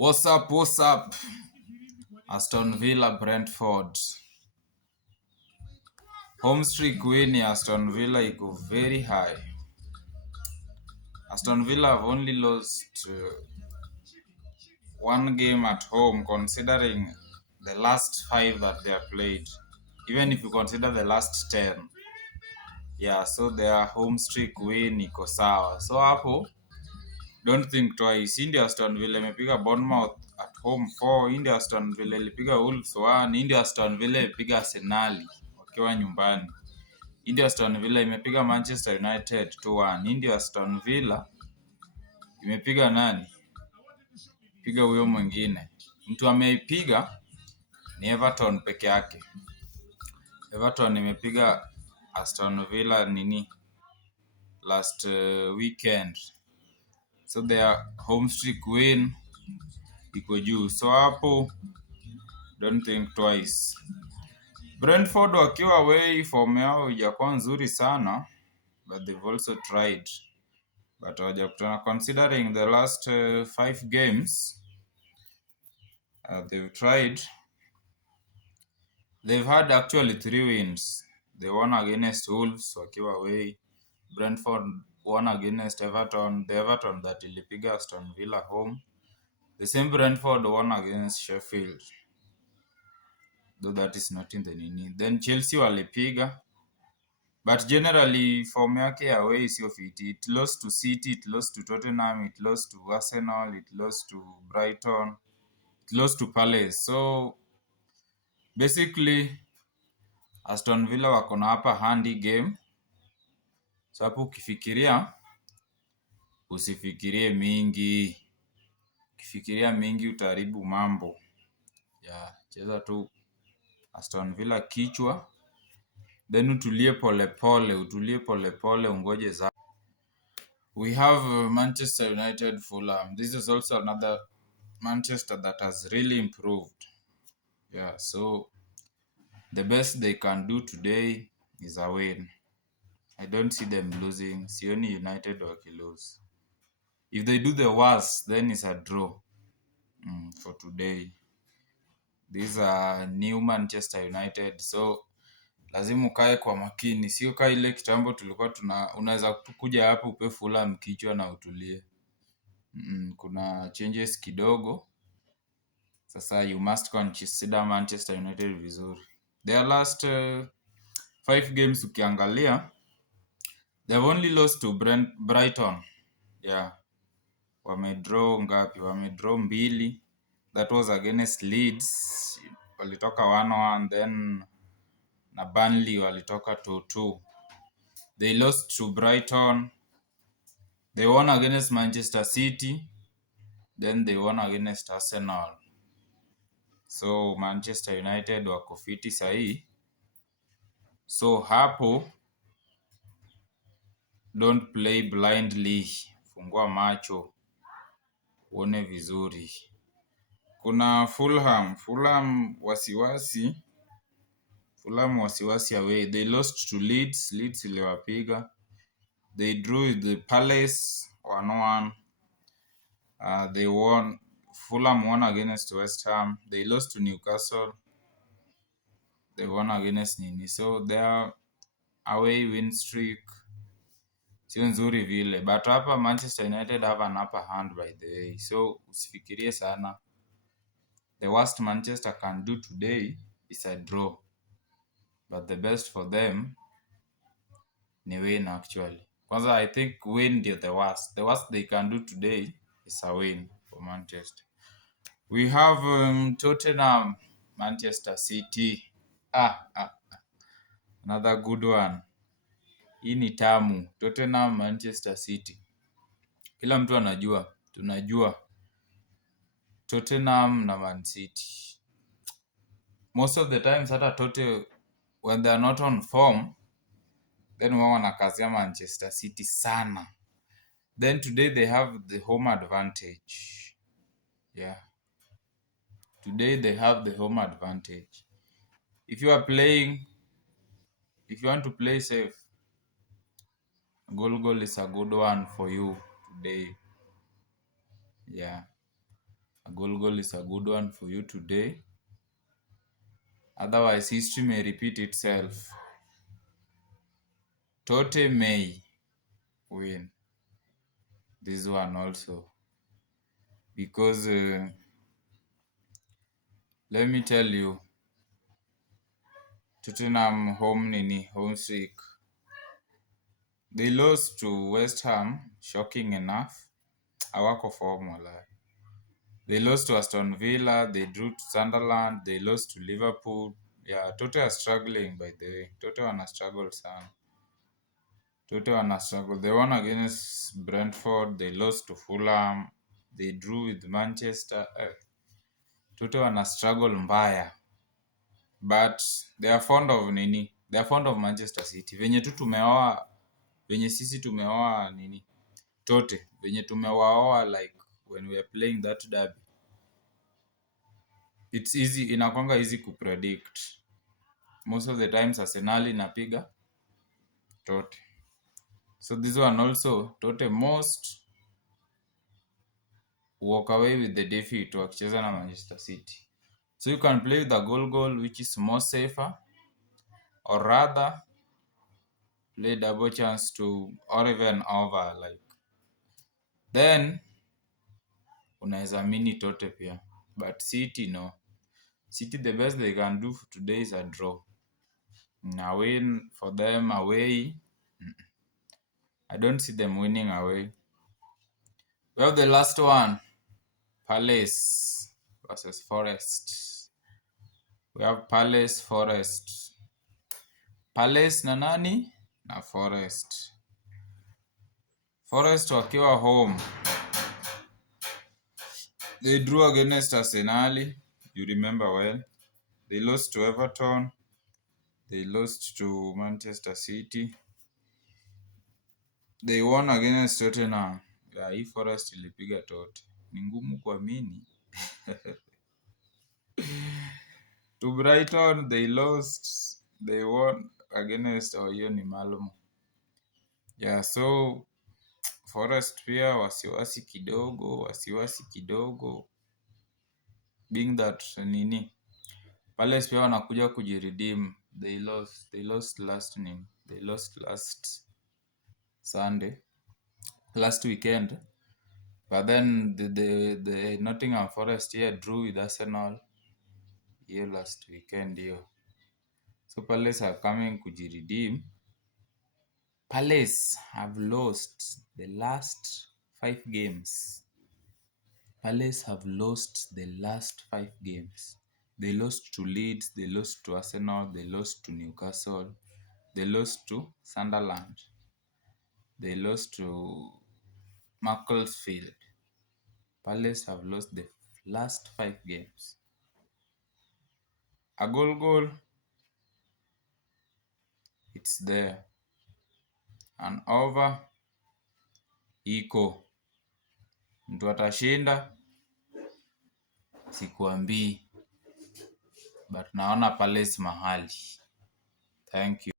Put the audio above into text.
What's up? What's up? Aston Villa Brentford. Home streak win ya Aston Villa iko very high. Aston Villa have only lost one game at home considering the last 5 that they have played. Even if you consider the last 10. Yeah, so their home streak win iko sawa. So hapo, don't think twice. India Aston Villa imepiga Bournemouth at home 4. India Aston Villa ilipiga Wolves 1. India Aston Villa ilipiga Arsenal wakiwa nyumbani. India Aston Villa imepiga Manchester United 2-1. India Aston Villa imepiga nani? Piga huyo mwingine. Mtu ameipiga ni Everton peke yake. Everton imepiga Aston Villa last weekend. So their home streak win iko juu. So hapo don't think twice. Brentford wakiwa away, form yao haijakuwa nzuri sana, but they've also tried. But hawajakutana considering the last 5 games they've tried. They've had actually 3 wins. They won against Wolves wakiwa away. Brentford won against Everton. The Everton that ilipiga Aston Villa home. The same Brentford won against Sheffield. Though that is not in the nini. Then Chelsea walipiga. But generally, form yake away sio fiti. It lost to City, it lost to Tottenham, it lost to Arsenal, it lost to Brighton, it lost to Palace. So, basically, Aston Villa wako na hapa handy game. So, hapo ukifikiria, usifikirie mingi. Ukifikiria mingi utaharibu mambo. Yeah, cheza tu Aston Villa kichwa. Then utulie pole, ungoje za. We have Manchester United Fulham. This is also another Manchester that has really improved. Yeah, so the best they can do today is a win. I don't see them losing. Sioni United wakilose. If they do the worst, then it's a draw for today. These are new Manchester United. So lazima ukae kwa makini. Sio kaa ile kitambo tulikuwa unaweza kuja hapo upe Fulham kichwa na utulie. Kuna changes kidogo. Sasa you must consider Manchester United vizuri. Their last 5 games ukiangalia, they've only lost to Brighton. Yeah. Wamedraw ngapi? Wamedraw 2. That was against Leeds. Walitoka 1-1, then na Burnley walitoka 2-2. They lost to Brighton. They won against Manchester City. Then they won against Arsenal. So Manchester United wako fiti sahi. So hapo don't play blindly. Fungua macho uone vizuri. Kuna Fulham wasiwasi away. They lost to Leeds iliwapiga. They drew with the Palace 1-1. Fulham won against West Ham. They lost to Newcastle. They won against Nini. So their away win streak sio nzuri vile. But hapa Manchester United have an upper hand by the way. So usifikirie sana. The worst Manchester can do today is a draw. But the best for them ni win actually. Kwanza I think win ndio the worst. The worst they can do today is a win for Manchester. We have Tottenham, Manchester City. Another good one. Hii ni tamu. Tottenham, Manchester City. Kila mtu anajua. Tunajua. Tottenham na Man City. Most of the times hata Tottenham when they are not on form, then wao wanakazia Manchester City sana. Then today they have the home advantage. Yeah. Today they have the home advantage. If you want to play safe, goal is a good one for you today. Yeah. A goal is a good one for you today. Otherwise, history may repeat itself. Tote may win this one also. Because let me tell you, Tottenham home streak. They lost to West Ham, shocking enough. Hawako form wala. They lost to Aston Villa, they drew to Sunderland, they lost to Liverpool. Yeah, Tote are struggling by the way. Tote wana struggle sana. Tote wana struggle. They won against Brentford, they lost to Fulham, they drew with Manchester. Tote wana struggle mbaya. But they are fond of nini? They are fond of Manchester City. Venye sisi tumeoa nini? Tote. Venye tumewaoa like when we are playing that derby. It's easy, inakwanga easy kupredict. Most of the times Arsenal inapiga Tote. So this one also, Tote most walk away with the defeat wakicheza na Manchester City. So you can play with a goal which is more safer, or rather play double chance to or even over like. Then unaweza mini Tote pia. But City no. City the best they can do for today is a draw. A win for them away. I don't see them winning away. We have the last one. Palace versus Forest. We have Palace, Forest. Palace na nani? Na Forest. Forest wakiwa home. They drew against Arsenal. You remember well. They lost to Everton. They lost to Manchester City. They won against Tottenham. Yeah, hii Forest ilipiga Tote. Ni ngumu kuamini. To Brighton, they lost. They won against hiyo ni Malmo. Yeah, so Forest pia wasiwasi kidogo. Being that nini? Palace pia wanakuja kujiredeem. They lost last Sunday. Last weekend. But then the Nottingham Forest here drew with Arsenal here last weekend here. So Palace are coming kujiredeem. Palace have lost the last 5 games. Palace have lost the last 5 games. They lost to Leeds, they lost to Arsenal, they lost to Newcastle, they lost to Sunderland, they lost to Macclesfield. Palace have lost the last 5 games. A goal, it's there. An over, iko. Mtu atashinda, sikuambii. But naona Palace mahali. Thank you.